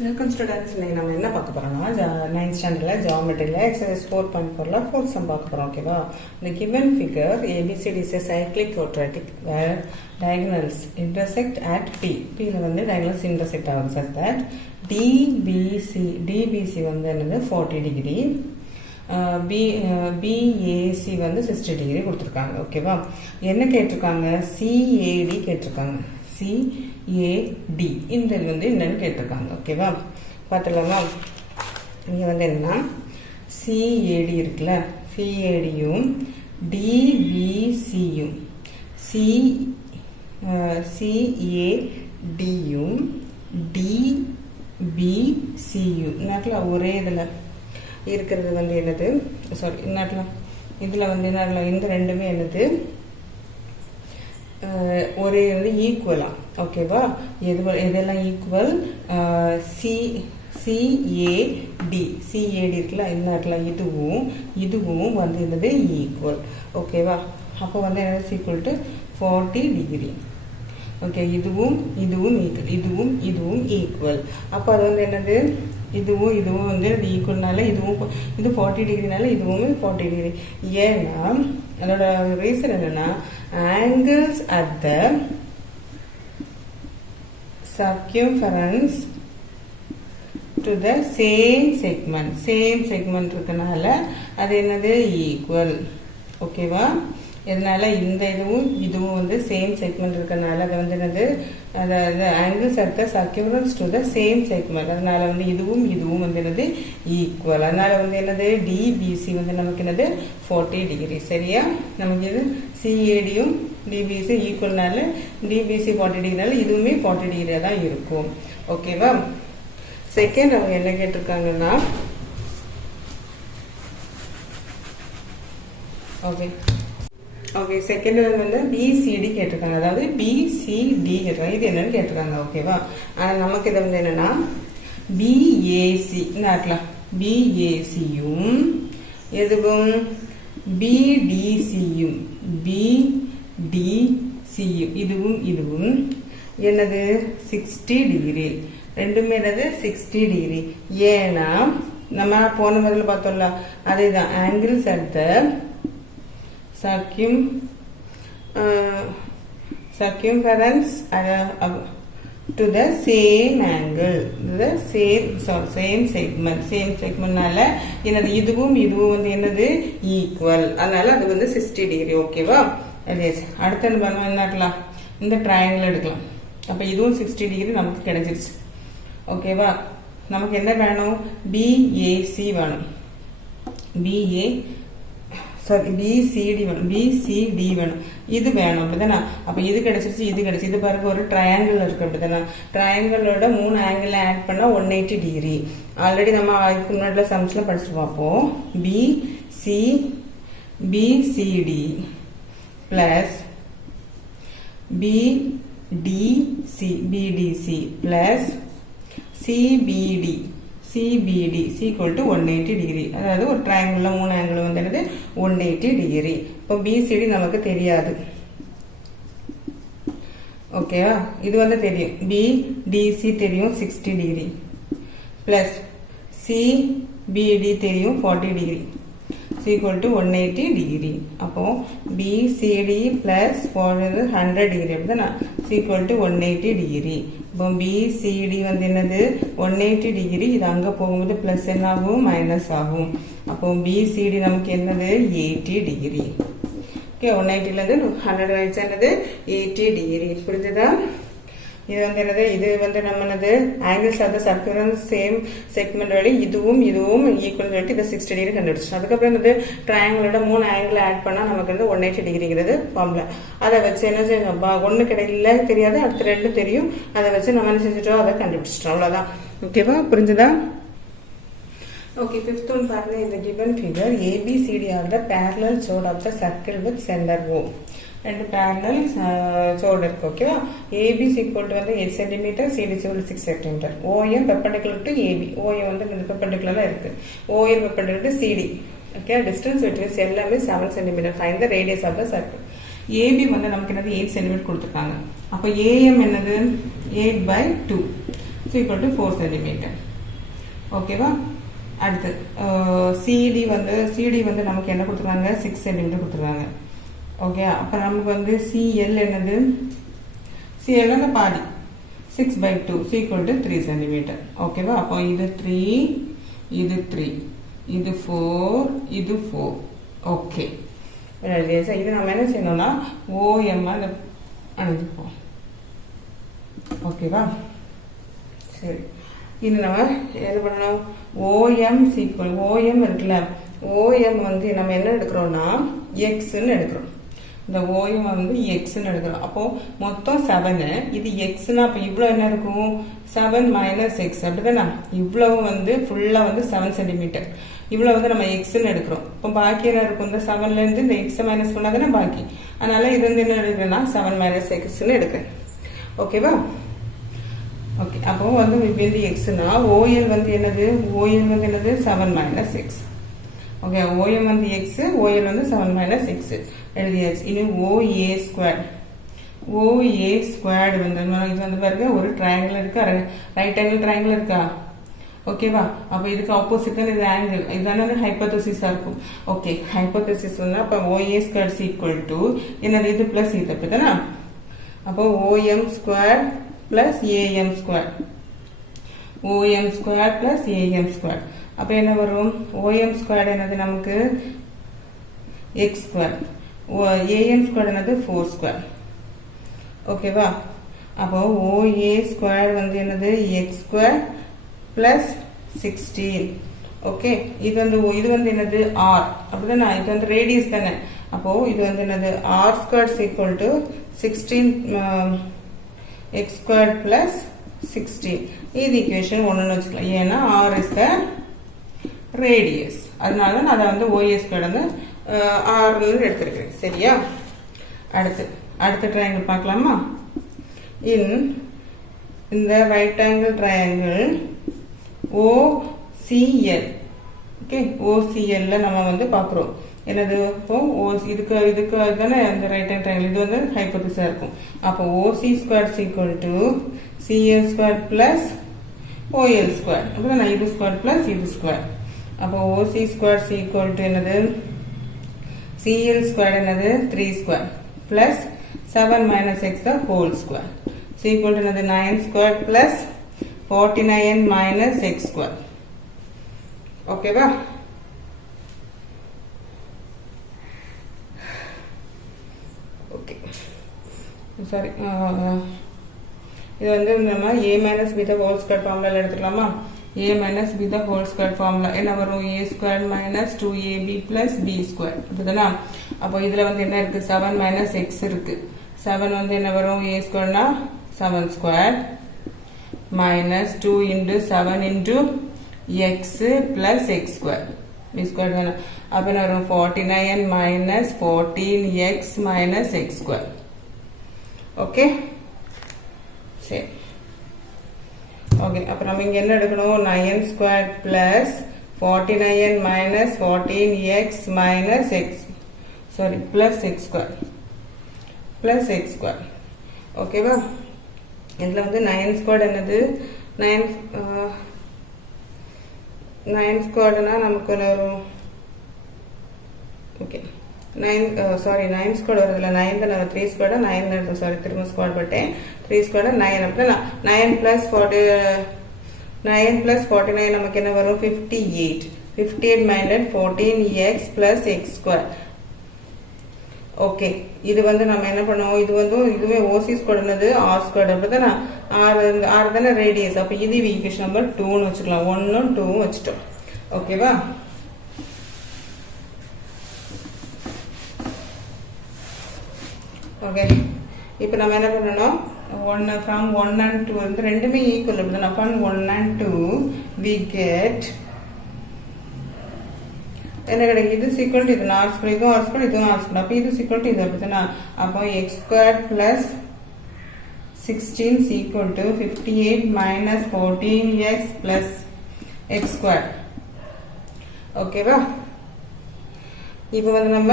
Welcome students. நம்ம என்ன பார்க்க போறோம்னா 9th standardல geometryல exercise 4.4ல fourth sum பார்க்க போறோம். ஓகேவா? The given figure ABCD is a cyclic quadratic where diagonals intersect at P. P ல வந்து diagonals intersect ஆகும் such that DBC வந்து என்னது 40 degree. BAC வந்து 60 degree கொடுத்திருக்காங்க. ஓகேவா? என்ன கேட்டிருக்காங்க? CAD கேட்டிருக்காங்க. CAD இந்த வந்து என்னன்னு கேட்டிருக்காங்க. ஓகேவா? பார்த்துலாமா? இங்கே வந்து என்னன்னா CAD இருக்குல்ல, CADயும் DBCயும் CADயும் DBCயும் நாட்டில் ஒரே இதில் இருக்கிறது வந்து என்னது, சாரி நாட்டில் இதில் வந்து என்ன, இந்த ரெண்டுமே என்னது ஒரே வந்து ஈக்குவலா. ஓகேவா? எதெல்லாம் ஈக்குவல்? CAD இருக்குல்ல, இந்த இதுவும் வந்து என்னது ஈக்குவல். ஓகேவா? அப்போ வந்து என்னது ஈக்குவல் டு 40 டிகிரி. ஓகே, இதுவும் ஈக்குவல். அப்போ அது வந்து என்னது, இதுவும் வந்து ஈக்குவல்னால இது 40 டிகிரினால இதுவுமே 40 டிகிரி. ஏன்னா அதோட ரீசன் என்னன்னா angles at the circumference to the same segment இருக்கனால அது என்னது ஈக்குவல். ஓகேவா? இதனால இந்த இதுவும் வந்து சேம் செக்மெண்ட் இருக்கனால அது வந்து என்னது, அதாவது angles at the circumference to the same segment. அதனால வந்து இதுவும் வந்து என்னது ஈக்குவல். அதனால வந்து என்னது DBC வந்து நமக்கு என்னது 40 டிகிரி. சரியா? நமக்கு இது CADயும் DBC ஈக்குவல்னால DBC 40 டிகிரினால இதுவுமே 40 டிகிரியா தான் இருக்கும். ஓகேவா? செகண்ட் அவங்க என்ன கேட்டிருக்காங்கன்னா, ஓகே செகண்ட் வந்து BCD கேட்டிருக்காங்க. அதாவது BCD கேட்டிருக்காங்க. இது என்னன்னு கேட்டிருக்காங்க. ஓகேவா? ஆனால் நமக்கு இது வந்து என்னன்னா BAC நாட்டலாம், BACயும் எதுவும் BDCயும் இதுவும் என்னது 60 டிகிரி. ரெண்டுமே என்னது 60 டிகிரி. ஏன்னா நம்ம போன முதல்ல பார்த்தோம்ல, அதேதான் angles at the circumference to the same angle, same segmentனால என்னது இதுவும் வந்து என்னது ஈக்குவல். அதனால அது வந்து 60 டிகிரி. ஓகேவா? அடுத்து என்ன, இந்த ட்ரையாங்கிள் எடுக்கலாம். அப்ப இதுவும் 60 டிகிரி நமக்கு கிடைச்சிருச்சு. ஓகேவா? நமக்கு என்ன வேணும்? BAC வேணும், BCD வேணும், இது வேணும். அப்படிதானே? அப்ப இது கிடைச்சிருச்சு, இது கிடைச்சி. இது பாருங்க, ஒரு ட்ரையாங்கிள் இருக்கு. அப்படிதானே? ட்ரையாங்கிளோட 3 ஆங்கிள் ஆட் பண்ணா 180 டிகிரி. ஆல்ரெடி நம்ம அதுக்கு முன்னாடி சம்ஸ்ல படிச்சுட்டு பார்ப்போம். BCD plus BDC plus CBD equal to 180 degree. அதாவது ஒரு ட்ரையாங்கிள்ல 3 ஆங்கிள் வந்து என்னது 180 டிகிரி. இப்போ BCD நமக்கு தெரியாது. ஓகேவா? இது வந்து தெரியும், BDC தெரியும் 60 டிகிரி பிளஸ் CBD தெரியும் 40 டிகிரி equal to 180 டிகிரி. அப்போ BCD plus 100 டிகிரி அப்படின்னா equal to 180 டிகிரி. இப்போ BCD வந்து என்னது 180 டிகிரி. இது அங்க போகும்போது பிளஸ் என்ன ஆகும், மைனஸ் ஆகும். அப்போ BCD நமக்கு என்னது 80 டிகிரி. ஓகே, 180ல இருந்து 100 ஆயிடுச்சு, என்னது 80 டிகிரி. புரிஞ்சுதா? இது வந்து என்னது, இது வந்து நம்ம என்னது angles at the circumference same segment வழி இதுவும் ஈக்குவல் சொல்லிட்டு இதை 60 டிகிரி கண்டுபிடிச்சோம். அதுக்கப்புறம் என்னது ட்ரையாங்கிளோட 3 ஆங்கிள் ஆட் பண்ணா நமக்கு வந்து 180 டிகிரிங்கிறது ஃபார்முலா. அதை வச்சு என்ன செய்யணும், ஒண்ணு கிடையில தெரியாது, அடுத்து 2 தெரியும். அதை வச்சு நம்ம என்ன செஞ்சுட்டோம், அதை கண்டுபிடிச்சிட்டோம். அவ்வளவுதான். ஓகேவா? புரிஞ்சுதா? Okay, fifth one பாருங்க. In the given figure, ABCD are the parallel chord of the circle with center O. ரெண்டு parallel chord இருக்கு. ஓகேவா? AB equal to வந்து 8 cm, CD equal to 6 cm. OM perpendicular to AB. OM வந்து perpendicular இருக்கு. OL perpendicular to CD. Okay, distance between எல்லாமே 7 cm. Find the radius of the circle. AB வந்து நமக்கு என்னது 8 cm கொடுத்திருக்காங்க. அப்ப AM என்னது 8/2. equal to 4 centimeter. ஓகேவா? அடுத்து சிடி வந்து நமக்கு என்ன கொடுத்துருக்காங்க? 6 centimeter கொடுத்துருக்காங்க. ஓகே, அப்போ நமக்கு வந்து சிஎல் என்னது? சிஎல் வந்து பாதி 6/2 equal to 3 centimeter. ஓகேவா? அப்போ இது 3, இது 3, இது 4, இது 4. ஓகே, இது நம்ம என்ன செய்யணும்னா ஓஎம் அணிஞ்சுப்போம். ஓகேவா? சரி, இது நம்ம என்ன பண்ணணும்? ஓஎம் இருக்குல்ல, ஓஎம் வந்து நம்ம என்ன எடுக்கிறோம்னா எக்ஸ்ன்னு எடுக்கிறோம். இந்த ஓஎம் வந்து எக்ஸ்ன்னு எடுக்கிறோம். அப்போ மொத்தம் 7, இது எக்ஸ்னா அப்போ இவ்வளோ என்ன இருக்கும்? 7 - x அப்படிதானே? இவ்வளவு வந்து ஃபுல்லா வந்து 7 சென்டிமீட்டர். இவ்வளவு வந்து நம்ம எக்ஸ்ன்னு எடுக்கிறோம். இப்போ பாக்கி என்ன இருக்கும்? இந்த 7ல இருந்து இந்த எக்ஸை மைனஸ் பண்ணாதானே பாக்கி. அதனால இது வந்து என்ன எடுக்கிறேன்னா 7 - xன்னு எடுக்கிறேன். ஓகேவா? ஓகே, அப்போ வந்து இப்போ வந்து எக்ஸ்னா ஓஎல் வந்து என்னது? ஓஎல் வந்து என்னது? 7 - x. ஓகே, ஓஎம் வந்து எக்ஸ், ஓஎல் வந்து 7 - x எழுதியாச்சு. இனி ஓஏ ஸ்கொயர். ஓஏ ஸ்கொயர்டு வந்து இது வந்து பாருங்க, ஒரு ட்ரையாங்கிள் இருக்கா, ரைட் ஆங்கிள் ட்ரையாங்கிள் இருக்கா? ஓகேவா? அப்போ இதுக்கு ஆப்போசிட் தான் இது ஆங்கிள், இதுதானே ஹைப்போதசிஸா இருக்கும். ஓகே, ஹைப்போதசிஸ் வந்து அப்போ ஓஏ ஸ்கொயர் ஈக்குவல் டு என்னது? இது பிளஸ் இது அப்படிதானே? அப்போ OEM square plus AM square, OEM square plus AM square. அப்போ என்ன வரும்? ஓஎம் ஸ்கொயர் என்னது நமக்கு? X square. ஏஎம் ஸ்கொயர் என்னது? 4 ஸ்கொயர். ஓகேவா? அப்போ ஓஏ ஸ்கொயர் வந்து என்னது? X square plus 16. ஓகே, இது வந்து என்னது? ஆர் அப்படிதானே? இது வந்து ரேடியஸ் தானே? அப்போ இது வந்து என்னது? R square equal to 16 x square plus 16. இது ஈக்குவேஷன் 1ன்னு வச்சுக்கலாம். ஏன்னா ஆர் இஸ் த ரேடியஸ், அதனால நான் அதை வந்து ஓஏ ஸ்கொயர் வந்து ஆர்னு எடுத்திருக்கிறேன். சரியா? அடுத்த ட்ரையாங்கிள் பார்க்கலாமா? இந்த right angle triangle OCL. Okay, ஓசிஎல்ல நம்ம வந்து பார்க்குறோம் என்னது? இப்போ இதுக்கு தானே அந்த ரைட் ஹேண்ட் ட்ரையாங்கிள், இது வந்து ஹைப்போதசிஸா இருக்கும். அப்போ OC square equal to CL square plus OL square அப்படின்னா இது ஸ்கொயர் பிளஸ் இது ஸ்கொயர். அப்போ ஓசி ஸ்கொயர் ஈக்குவல் டு என்னது? சிஎல் ஸ்கொயர் என்னது? 3 square plus 7 - x the whole square equal to என்னது? 9 ஸ்கொயர் பிளஸ் 49 - x ஸ்கொயர். ஓகேவா? ஓகே, சாரி, இது வந்து நம்ம a - b the whole square formula எடுத்துக்கலாமா? a - b the whole square formula என்ன வரும்? a square minus 2ab plus b square அப்படிதானா? அப்போ இதுல வந்து என்ன இருக்கு? 7 - x இருக்கு. 7 வந்து என்ன வரும்? a squareனா 7 square minus 2 into 7 into x plus x square b square தானே? அப்போ என்ன வரும்? 49 minus 14x minus x square. Okay, சரி. ஓகே, அப்போ நம்ம இங்கே என்ன எடுக்கணும்? 9 square plus 49 minus 14x minus X, sorry plus X square, plus X square. ஓகேவா? இதில் வந்து 9 ஸ்கொயர் என்னது? 9 ஸ்கொயர்னா நமக்கு வரும். ஓகே, 9 ஸ்கொயர் வருதுல, 9 தான் 3 ஸ்கொயர் 9, சாரி திரும்ப ஸ்கொயர் பட்டேன். 3 ஸ்கொயர் 9 அப்படின்னா 9 பிளஸ் 49 நமக்கு என்ன வரும்? 58. 58 minus 14x plus X square. Okay, இது வந்து நம்ம என்ன பண்ணுவோம்? இது வந்து இதுவே ஓசி ஸ்கொயர் என்னது? ஆர் ஸ்கொயர் அப்படிதானே? ஆர் தானே ரேடியஸ். அப்போ இது ஈக்குவேஷன் நம்பர் 2ன்னு வச்சுக்கலாம். 1ம் 2ம் வச்சுட்டோம். ஓகேவா? ஓகே, இப்போ நம்ம என்ன பண்ணணும்? from 1 and 2 வந்து ரெண்டுமே ஈக்குவல் அப்படிதானே? from 1 and 2 we get என்ன கிடைக்கும்? இது சீக்குவல் டு இது ஆர் ஸ்கொயர், இதுவும் ஆர் ஸ்கொயர், இதுவும் ஆர் ஸ்கொயர். அப்போ இது சீக்குவல் டு இது அப்படிதானே? அப்போ X square plus 16 equal to 58 minus 14x plus X square. ஓகேவா? இப்போ வந்து நம்ம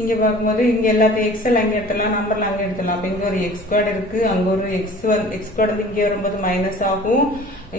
இங்க பார்க்கும்போது இங்க எல்லாத்தையும் எக்ஸல் அங்கே எடுத்துடலாம், நம்பர்ல அங்கே எடுத்துடலாம். அப்ப இங்க ஒரு எக்ஸ் ஸ்கொயர் இருக்கு, அங்க ஒரு எக்ஸ் ஸ்கொயர் வந்து இங்க வரும்போது மைனஸ் ஆகும்,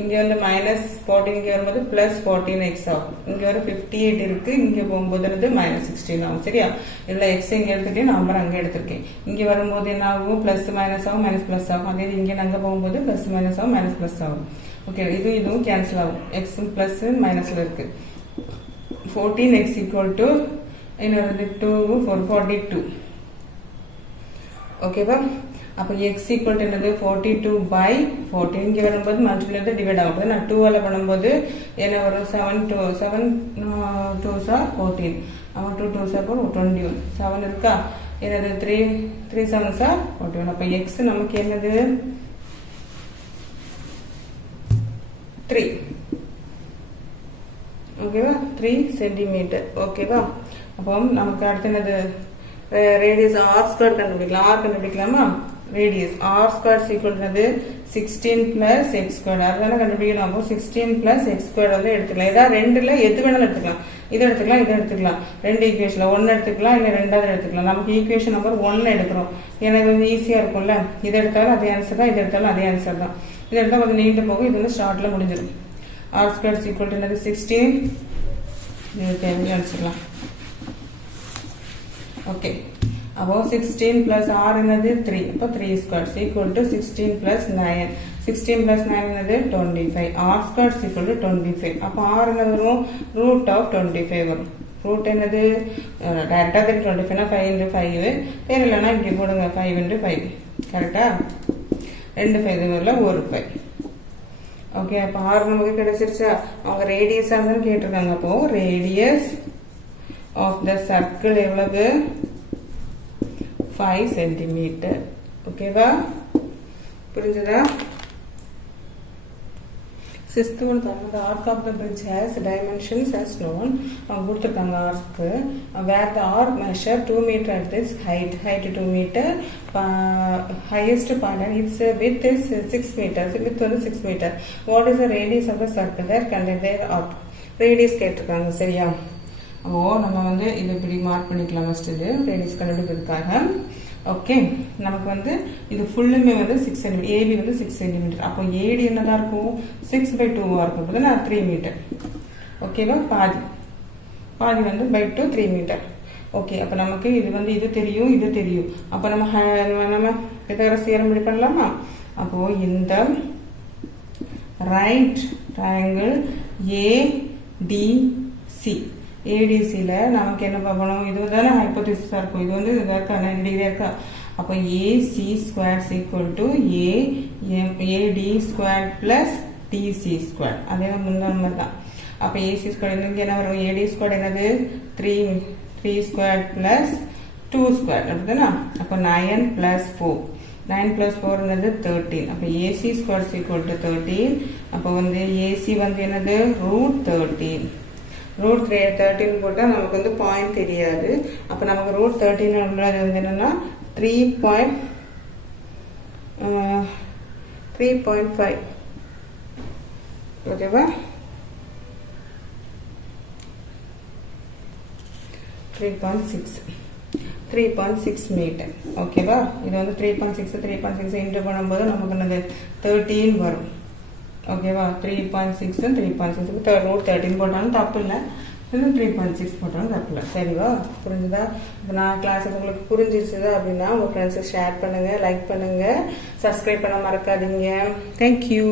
இங்க வந்து மைனஸ் 14 இங்க வரும்போது பிளஸ் 14 எக்ஸ் ஆகும். இங்க ஒரு 58 இருக்கு, இங்க போகும்போது வந்து மைனஸ் 16 ஆகும். சரியா? இதுல எக்ஸ் இங்க எடுத்துட்டு நம்பர் அங்க எடுத்திருக்கேன். இங்க வரும்போது என்ன ஆகும்? பிளஸ் மைனஸ் ஆகும், மைனஸ் பிளஸ் ஆகும். அதே இங்க அங்க போகும்போது பிளஸ் மைனஸ் ஆகும், மைனஸ் பிளஸ் ஆகும். ஓகே, இதுவும் கேன்சல் ஆகும். எக்ஸ் பிளஸ் மைனஸ்ல இருக்கு. 14x ஈக்குவல் டு என்ன வருது? 2 42. ஓகேவா? அப்ப x ஈக்குவல் டு என்னது? 42 by 14. இங்க வரும்போது மல்டிபிள் இருந்து டிவைட் ஆகுது. நான் 2ஆல பண்ணும்போது என்ன வரும்? 7 2s are 14. 2 2s are 21. 7 இருக்கா? என்னது? 3 7s are 41. அப்ப x நமக்கு என்னது? 3. ஓகேவா? 3 சென்டிமீட்டர். ஓகேவா? அப்போ நமக்கு அடுத்து என்னது? ரேடியஸ் ஆர் ஸ்கொயர் கண்டுபிடிக்கலாம். ஆர் கண்டுபிடிக்கலாமா? ரேடியஸ் ஆர் ஸ்கொயர் ஈக்குவல் என்னது? 16 பிளஸ் எக்ஸ் ஸ்கொயர். அதுதானே கண்டுபிடிக்கணும். அப்போ 16 பிளஸ் எக்ஸ் ஸ்கொயர் வந்து எடுத்துக்கலாம். ஏதாவது ரெண்டுல எது வேணாலும் எடுத்துக்கலாம். இதை எடுத்துக்கலாம், இதை எடுத்துக்கலாம். ரெண்டு ஈக்குவேஷன்ல ஒன்னு எடுத்துக்கலாம், இல்ல ரெண்டாவது எடுத்துக்கலாம். நமக்கு ஈக்குவேஷன் நம்பர் 1 எடுக்கிறோம். எனக்கு வந்து ஈஸியா இருக்கும்ல. இதை எடுத்தாலும் அதே ஆன்சர் தான், இதை எடுத்தாலும் அதே ஆன்சர் தான். இதை எடுத்தா கொஞ்சம் நீண்டு போகும், இது வந்து ஷார்ட்ல முடிஞ்சிடும். ஆர் ஸ்கொயர் ஈக்குவல் என்னது? 16. இது தெரிஞ்சு அடிச்சுக்கலாம். ஓகே, அப்போ 16 பிளஸ் ஆர் என்னது? 3. அப்போ 3 square equal to 16 plus 9. 16 plus 9 என்னது? 25. R square equal to 25. அப்போ ஆர் என்ன வரும்? ரூட் ஆஃப் 25 வரும். ரூட் என்னது? டைரக்டா தெரியும். 25 5 into 5. தெரியலன்னா இப்படி போடுங்க, 5 into 5. கரெக்டா? 2 5 வரல, ஒரு 5. ஓகே, அப்ப ஆர் நமக்கு கிடைச்சிருச்சா? அவங்க ரேடியஸ் ஆனு கேட்டிருக்காங்க. அப்போ ரேடியஸ் ஆஃப் த சர்க்கிள் எவ்வளவு? 5 சென்டிமீட்டர். ஓகேவா? புரிஞ்சுதா? Sixth one, the arc of the bridge has dimensions as known. கொடுத்துருக்காங்க ஆர்க்கு. Where the arc measure 2 meter at this height 2 meter, highest point and its width is 6 meters. Width வந்து 6 meter. What is the radius of the circle that contains their arc? Radius கேட்டிருக்காங்க. சரியா? நம்ம வந்து இது இப்படி mark பண்ணிக்கலாம். First இது radius கண்டுபிடிக்கிறதுக்காக. Okay, நமக்கு வந்து இது ஃபுல்லுமே வந்து 6 சென்டிமீட்டர். ஏபி வந்து 6 சென்டிமீட்டர். அப்போ ஏடி என்னதான் இருக்கும்? 6/2 இருக்கும். அப்போ தான் 3 மீட்டர். ஓகேவா? பாதி வந்து by 2 3 மீட்டர். ஓகே, அப்போ நமக்கு இது வந்து இது தெரியும், இது தெரியும். அப்போ நம்ம பித்தகரஸ் தியரம் ரெடி பண்ணலாமா? அப்போ இந்த ரைட் ட்ரையாங்கிள் ஏடிசி, ஏடிசியில் நமக்கு என்ன பார்க்கணும்? இது தானே ஹைப்போதீசிஸாக இருக்கும். இது வந்து இதாக இருக்கா? 90 டிகிரி இருக்கா? அப்போ AC square equal to AD square plus DC square. அதே முன்னாடி தான். அப்போ ஏசி ஸ்கொயர் இங்கே என்ன வரும்? ஏடி ஸ்கொயர் என்னது? 3 ஸ்கொயர் பிளஸ் 2 ஸ்கொயர். அப்படிதானா? அப்போ 9 பிளஸ் 4. 9 plus 4 என்னது? 13. அப்போ ஏசி ஸ்கொயர் ஈக்குவல் டு 13. அப்போ வந்து ஏசி வந்து என்னது? ரூட் 13. ரூட் 13 போட்டால் நமக்கு வந்து பாயிண்ட் தெரியாது. அப்போ நமக்கு ரூட் 13 வந்து என்னன்னா 3.5. ஓகேவா? 3.6 மீட்டர். ஓகேவா? இது வந்து 3.6 இன்டர் பண்ணும்போது நமக்கு என்னது? 13 வரும். ஓகேவா? 3.6 3.6 ரூட் 13 போட்டாலும் தப்பு இல்லை, இது 3.6 போட்டாலும் தப்பு இல்லை. சரிவா? புரிஞ்சுதா? இப்போ நான் கிளாஸ் உங்களுக்கு புரிஞ்சிச்சுதா அப்படின்னா உங்கள் ஃப்ரெண்ட்ஸுக்கு ஷேர் பண்ணுங்கள், லைக் பண்ணுங்கள், சப்ஸ்கிரைப் பண்ண மறக்காதீங்க. தேங்க்யூ.